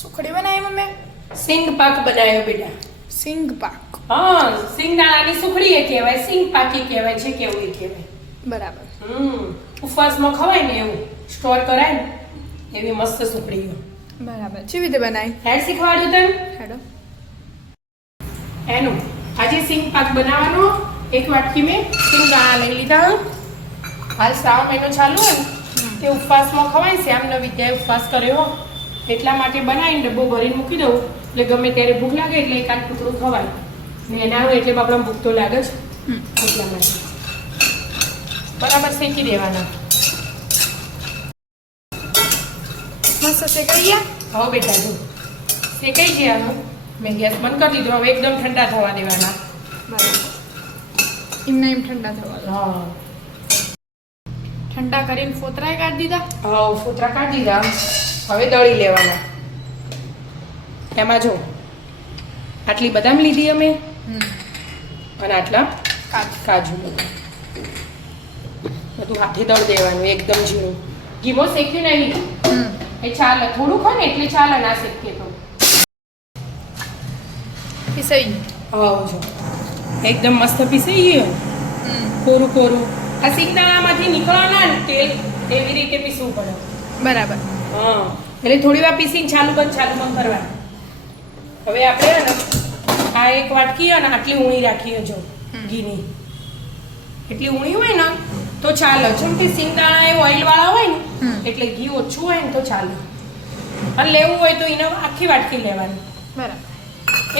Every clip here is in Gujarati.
સુખડી બનાવી મમ્મી? સિંગ પાક બનાવ્યો બેટા. સિંગ પાક. હા, સિંગદાણાની સુખડી એ કહેવાય, સિંગ પાક એ કહેવાય, જે કેવું એ કહેવાય. બરાબર. ઉપવાસમાં ખવાય ને એવું, સ્ટોર કરાય ને એવી મસ્ત સુખડીઓ. બરાબર. કેવી રીતે બનાવી? હેડ શીખવાડું તને. હેડો. એનું આજે સિંગ પાક બનાવવાનો. એક વાટકી મેં સિંગદાણા લઈ લીધા. હાલ શ્રાવણ મહિનો ચાલુ હોય ને તે ઉપવાસમાં ખવાય. શ્યામનો વિદ્યાએ ઉપવાસ કર્યો એટલા માટે બનાવીને ડબ્બો ભરીને મૂકી દઉં એટલે ગમે ત્યારે ભૂખ લાગે એટલે એકાદ ટુકડું ખવાય ને એના એટલે બાપડા ભૂખ તો લાગે જ એટલા માટે બરાબર શેકી દેવાના. મસ્ત શેકાઈ ગયા? હવે બેટા જો શેકાઈ ગયા. મેં ગેસ બંધ કરી દીધો. હવે એકદમ ઠંડા થવા દેવાના. બરાબર. એમને એમ ઠંડા થવા દો. હા, ઠંડા કરીને ફોતરાય કાઢી દીધા. હા, ફોતરા કાઢી દીધા. હવે દળી લેવાના. એમાં જો આટલી બદામ લીધી અમે અને આટલા કાજુ બધું હાથે દળ દેવાનું એકદમ ઝીણું. ઘીમો શેક્યું નહીં એ ચાલે. થોડું હોય ને એટલે ચાલે, ના શેકીએ તો. પીસાઈ ગયું. હા જો એકદમ મસ્ત પીસાઈ ગયું. કોરું કોરું આ સિંગદાણામાંથી નીકળવાના ને તેલ એવી રીતે પીસવું પડે. બરાબર. હા, એટલે થોડી વાર પીસીને ચાલુ બંધ કરવાનું. હવે આપણે ને આ એક વાટકી અને આટલી ઊણી રાખીએ જો ઘીની. એટલી ઊણી હોય ને તો ચાલે. જેમ કે સિંગદાણા એ ઓઇલ વાળા હોય ને એટલે ઘી ઓછું હોય ને તો ચાલે. અને લેવું હોય તો એને આખી વાટકી લેવાની. બરાબર.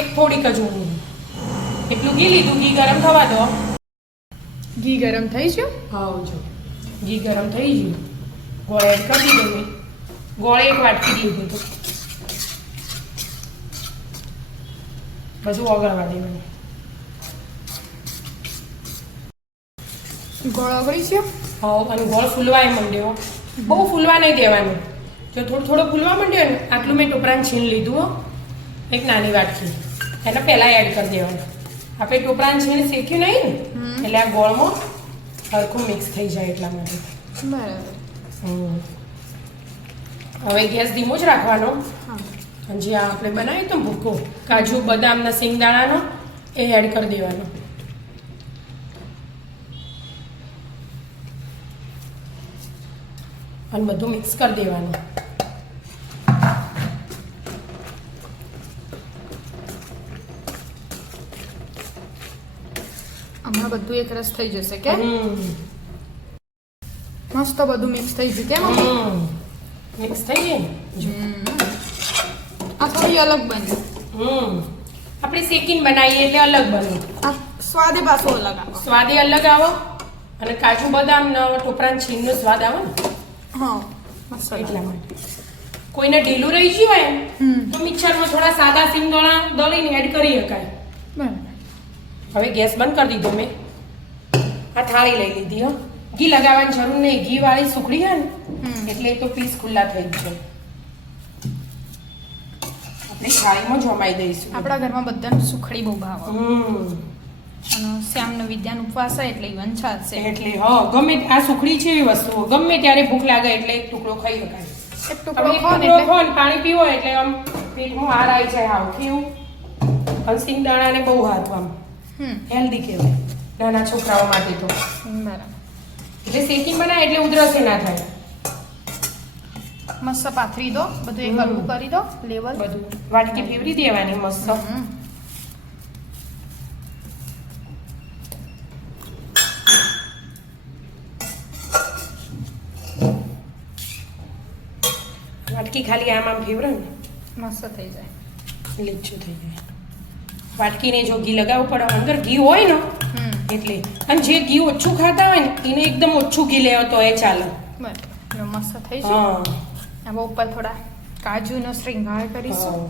એક થોડીક જ ઊણી. એટલું ઘી લીધું. ઘી ગરમ થવા દો. ઘી ગરમ થઈ ગયું? હા જો ઘી ગરમ થઈ ગયું. ગોળ એડ કરી દીધો મેં. ગોળ એક વાટકી લીધું હતું. બધું ઓગળવા દેવાનું. ગોળ ઓગળી ગયો? હા, અને ગોળ ફૂલવાય માંડ્યો. બહુ ફૂલવા નહીં દેવાનું. જો થોડો ફૂલવા માંડ્યો ને આટલું મેં ટોપરાનું છીણ લીધું હો, એક નાની વાટકી. એને પહેલાં એડ કરી દેવાનું. આપણે ટોપરાનું છીણ શેક્યું નહીં ને એટલે આ ગોળમાં સરખું મિક્સ થઈ જાય એટલા માટે. બરાબર. હવે ગેસ ધીમો જ રાખવાનો. અને જે આપણે બનાવ્યું તો ભૂકો કાજુ બદામના સિંગદાણાનો એ એડ કરી દેવાનો. અને બધું મિક્સ કરી દેવાનું. હમણાં બધું એક રસ થઈ જશે કે? મસ્ત બધું મિક્સ થઈ ગયું કેમ? મિક્સ થઈ ગયું. આ થોડી અલગ બની. આપણે શેકીને બનાવીએ એટલે અલગ બને. આ સ્વાદે પાછો અલગ આવે. સ્વાદે અલગ આવો અને કાજુ બદામનો ટોપરાના છીણનો સ્વાદ આવે ને. હા, મસ્ત એટલા માટે. કોઈને ઢીલું રહી ગયું હોય તો મિક્સરમાં થોડા સાદા સિંગદાણા દળીને એડ કરી શકાય. બરાબર. હવે ગેસ બંધ કરી દીધો મેં. આ થાળી લઈ લીધી. હો, ઘી લગાવવાની જરૂર નહીં. ઘી વાળી સુખડી હોય ને એટલે એ તો પીસ ખુલ્લા થઈ જાય. આપણે થાળીમાં જમાઈ દઈશું. આપણા ઘરમાં બધાને સુખડી બહુ ભાવે. અને શ્યામનો વિદ્યાનો ઉપવાસ હોય એટલે ઈવન ચાલશે. એટલે હા, ગમે આ સુખડી છે એવી વસ્તુ ગમે ત્યારે ભૂખ લાગે એટલે એક ટુકડો ખાઈ શકાય. એક ટુકડો ટુકડો ખાઓ ને પાણી પીવો એટલે આમ પેટમાં હાર આવી જાય. હાવ કેવું. અને સિંગદાણાને બહુ સારું આમ હેલ્ધી કહેવાય નાના છોકરાઓ માટે તો. બરાબર. એટલે શેકી બનાવે એટલે ઉધરસ ના થાય. મસ્ત પાથરી દો બધું. એક હલકું કરી દો લેવલ. બધું વાટકી ફેવરી દેવાની મસ્ત. વાટકી ખાલી આમ ફેવરે ને મસ્ત થઈ જાય. લીચું થઈ જાય. વાટકીને જો ઘી લગાવવું પડે. અંદર ઘી હોય ને એટલે. અને જે ઘી ઓછું ખાતા હોય ને એને એકદમ ઓછું ઘી લેવો તો એ ચાલે. બરાબર. મસ્ત થઈ જાય. આમાં ઉપર થોડા કાજુનો શ્રૃંગાર કરીશું.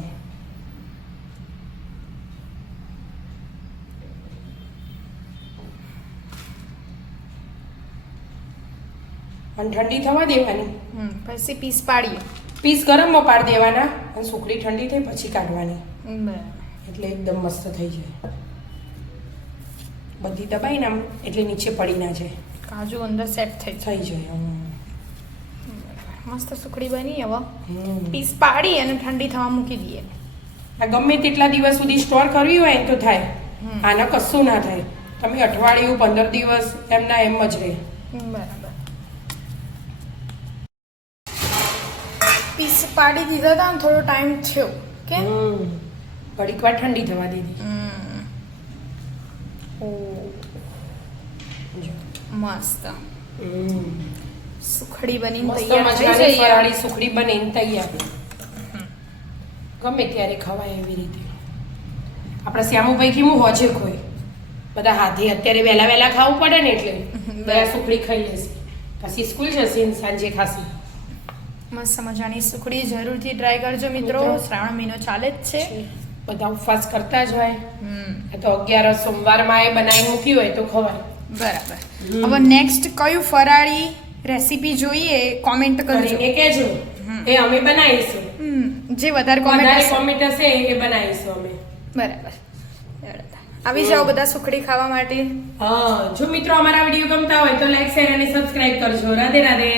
અને ઠંડી થવા દેવાની. પછી પીસ પાડીએ. પીસ ગરમમાં પાડી દેવાના અને સુખડી ઠંડી થઈ પછી કાઢવાની. બરાબર. એટલે એકદમ મસ્ત થઈ જાય. બધી દબાઈને આમ એટલે નીચે પડી ના જાય. કાજુ અંદર સેટ થઈ જાય. મસ્ત સુખડી બની. હવે પીસ પાડી અને ઠંડી થવા મૂકી દઈએ. આ ગમે તેટલા દિવસ સુધી સ્ટોર કરવી હોય ને તો થાય. આના કશું ના થાય. તમે અઠવાડિયું 15 દિવસ એમના એમ જ રહે. બરાબર. પીસ પાડી દીધા હતા ને થોડો ટાઈમ થયો કે ઘડીક વાર ઠંડી થવા દીધી. મસ્ત સુખડી બની મસ્ત તૈયાર થઈ મજાની જઈ. ફરાળી સુખડી બનીને તૈયાર. ગમે ત્યારે ખવાય એવી રીતે. આપણા શ્યામુભાઈ કેવું હોજે કોઈ બધા હાથે અત્યારે વહેલા વહેલા ખાવું પડે ને એટલે બધા સુખડી ખાઈ લેશે. પછી સ્કૂલ જશે ને સાંજે ખાશે. મસ્ત મજાની સુખડી જરૂરથી ટ્રાય કરજો મિત્રો. શ્રાવણ મહિનો ચાલે જ છે. બધા ઉપવાસ કરતા જ હોય. તો 11 સોમવારમાં એ બનાવી મૂકી હોય તો ખવાય. બરાબર. હવે નેક્સ્ટ કયું ફરાળી રેસીપી જોઈએ કોમેન્ટ કરજો. કરીને કહેજો. એ અમે બનાવીશું. જે વધારે વધારે કોમેન્ટ કોમેન્ટ હશે એ બનાવીશું અમે. બરાબર. આવી જાઓ બધા સુખડી ખાવા માટે. હા, જો મિત્રો અમારા વિડીયો ગમતા હોય તો લાઈક શેર અને સબસ્ક્રાઇબ કરજો. રાધે રાધે.